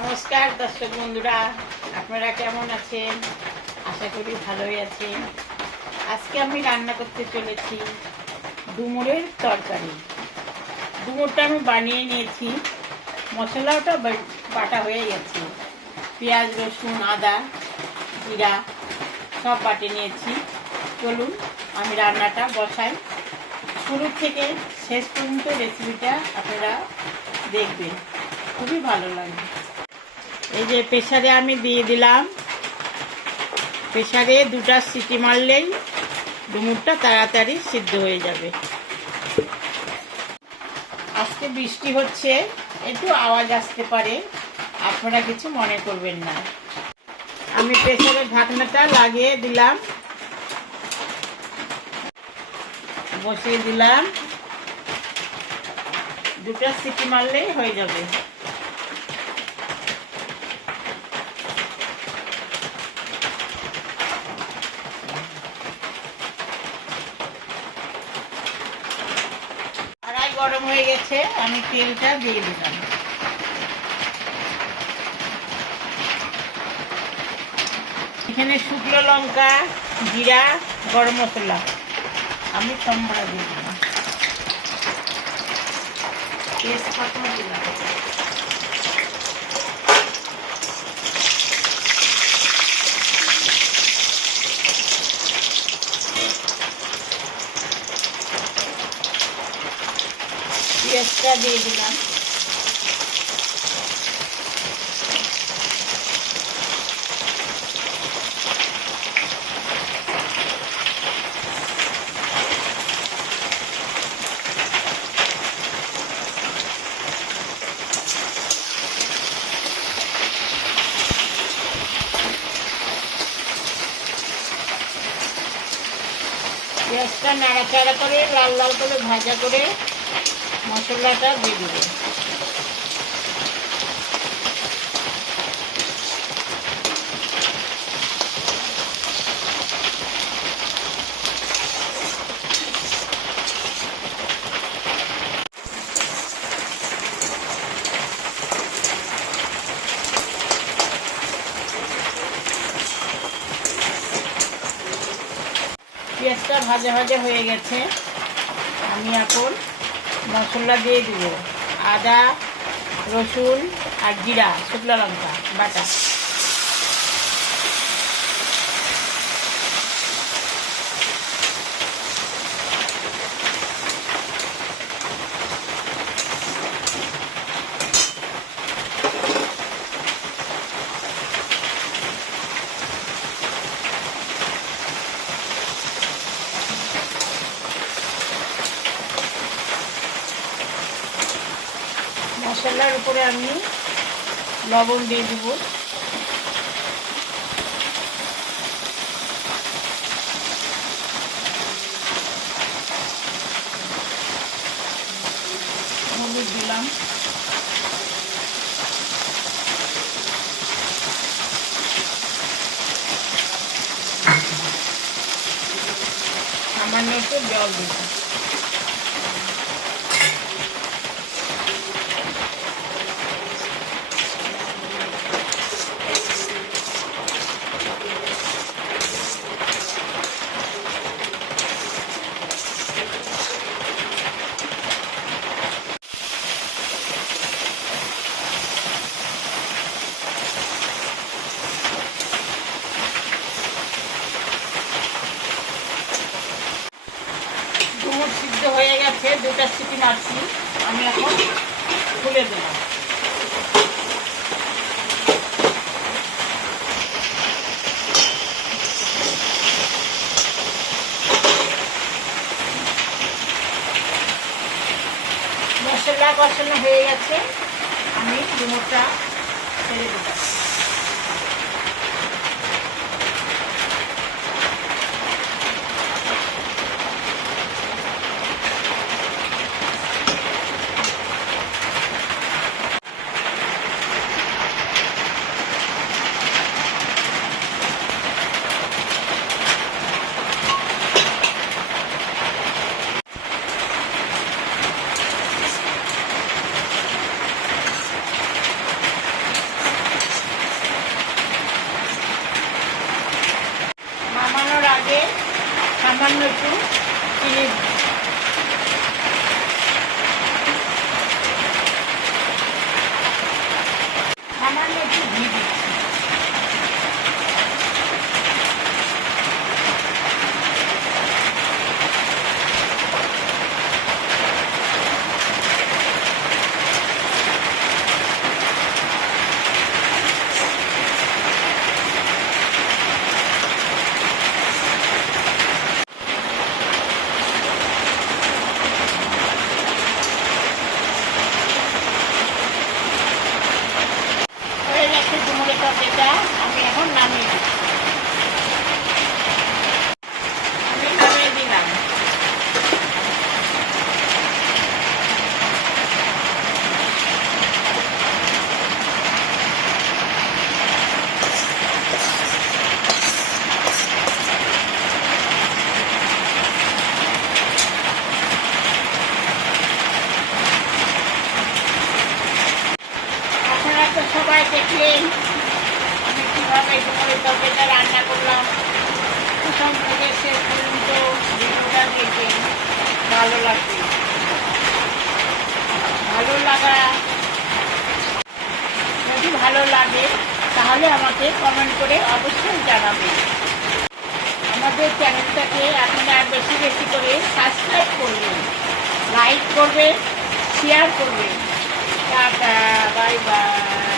নমস্কার দর্শক বন্ধুরা, আপনারা কেমন আছেন? আশা করি ভালোই আছেন। আজকে আমি রান্না করতে চলেছি ডুমুরের তরকারি। ডুমুরটা আমি বানিয়ে নিয়েছি, মশলাটা বাটা হয়ে গেছে। পেঁয়াজ, রসুন, আদা, জিরা সব বাটে নিয়েছি। চলুন আমি রান্নাটা বসাই। শুরু থেকে শেষ পর্যন্ত রেসিপিটা আপনারা দেখবেন, খুবই ভালো লাগবে। এই যে প্রেসারে আমি দিয়ে দিলাম। প্রেসারে 2টা সিটি মারলেই ডুমুরটা তাড়াতাড়ি সিদ্ধ হয়ে যাবে। আজকে বৃষ্টি হচ্ছে, একটু আওয়াজ আসতে পারে, আপনারা কিছু মনে করবেন না। আমি প্রেসারের ঢাকনাটা লাগিয়ে দিলাম, বসিয়ে দিলাম। 2টা সিটি মারলেই হয়ে যাবে। কড়াই গরম হয়ে গেছে, আমি তেলটা দিয়ে দিলাম। এখানে শুকনো লঙ্কা, জিরা, গরম মশলা আমি সম্বরা দিয়ে দিলাম। তেজপাতা দিলাম। পেঁয়াজটা দিয়ে দিলাম। পেঁয়াজটা নাড়াচাড়া করে লাল লাল করে ভাজা করে মশলাটা দিয়ে দেবো। পেঁয়াজটা ভাজা ভাজা হয়ে গেছে, আমি এখন মশলা দিয়ে দিব। আদা, রসুন আর জিরা, শুকনো লঙ্কা বাটা। মশলার উপরে আমি লবণ দিয়ে দিব। হলুদ দিলাম। সামান্য একটু জল দিলাম। ডুমুর সিদ্ধ হয়ে গেছে, 2টা সিটি মারছি, আমি এখন খুলে দিলাম। মশলা কষানো হয়ে গেছে, আমি ডুমুরটা ছেড়ে দিলাম। সামান্য একটু ঘি দিচ্ছি। হয়ে গেছে ডুমুরের তরকারিটা, আমি এখন নামিয়ে দিচ্ছি। আমি নামিয়ে দিলাম। আপনারা তো সবাই দেখলেন আমি কীভাবে ডুমুরের তরকারিটা রান্না করলাম। প্রথম থেকে শেষ পর্যন্ত ভিডিওটা দেখবেন, ভালো লাগবে। ভালো লাগা, যদি ভালো লাগে তাহলে আমাকে কমেন্ট করে অবশ্যই জানাবেন। আমাদের চ্যানেলটাকে আপনারা বেশি বেশি করে সাবস্ক্রাইব করবেন, লাইক করবেন, শেয়ার করবেন। Tata, bye bye.